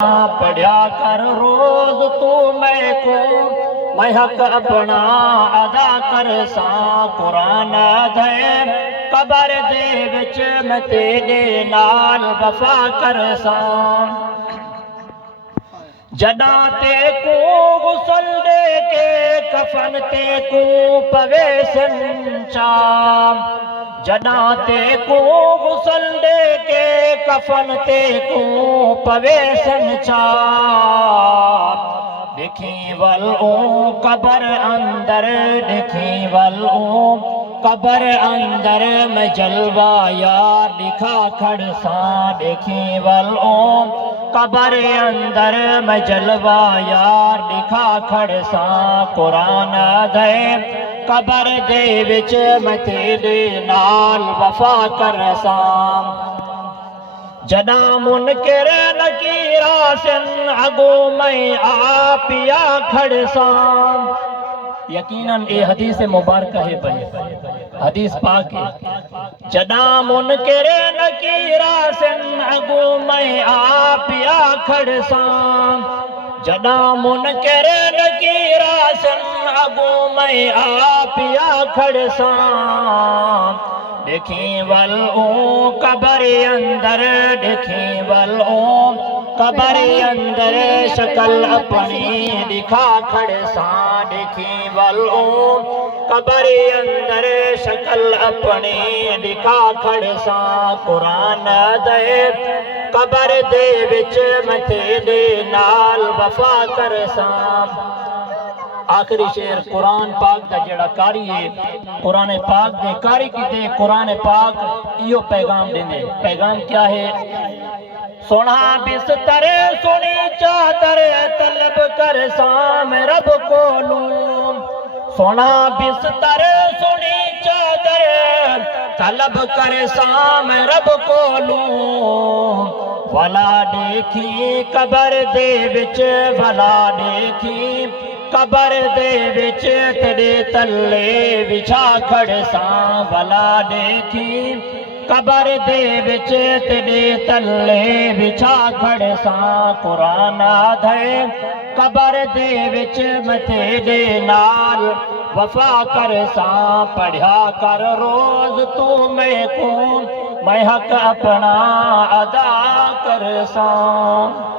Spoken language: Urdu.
پڑھیا کر روز تو میں کو میں حق اپنا ادا کر ساں قرآن دے قبر دے وچ میں تیرے نال وفا کر ساں جداں تے کو غسل دے کے کفن تے کو پوے سنچا جداں تے کو غسل دے کے کفن تے کو پوے سنچا دیکھیں والوں قبر اندر دیکھیں والوں قبر اندر میں جلوہ یار دکھا کھڑ ساں دیکھیں والوں قبر اندر میں جلوہ یار دکھا کھڑ ساں قرآن دے قبر دے وچ میں تیرے نال وفا کر ساں جداں منکر نکیرا سن اگو میں آپیا کھڑ ساں یقیناً یہ حدیث مبارکہ ہے بھائی حدیث پاک ہے جداں منکر نکیرا سن اگو میں آپیا کھڑ ساں جداں منکر نکیرا سن اگو میں آپیا کھڑ ساں دیکھیں والوں قبر اندر دیکھیں والوں قبر اندر شکل اپنی دکھا کھڑ ساں دیکھیں والوں قبر اندر شکل اپنی دکھا کھڑ ساں قرآن دے قبر دے وچ میں تیرے نال وفا کر ساں آخری شعر قرآن پاک دا جڑا کاری ہے قرآن پاک دے کاری کی دے قرآن پاک ایو پیغام دینے پیغام کیا ہے سونا بستر سونی چادر طلب کر سام رب کو لوں سونا بستر سونی چادر طلب کر سام رب کو لوں ولا دیکھی قبر دے وچ ولا دیکھی قبر دے وچ تیرے تلے بچھا کھڑ ساں ولا دیکھی قبر دے وچ تیرے تلے بچھا کھڑ ساں قرآن دے قبر دے وچ میں تیرے نال وفا کر ساں پڑھیا کر روز تو میں کو میں حق اپنا ادا کر ساں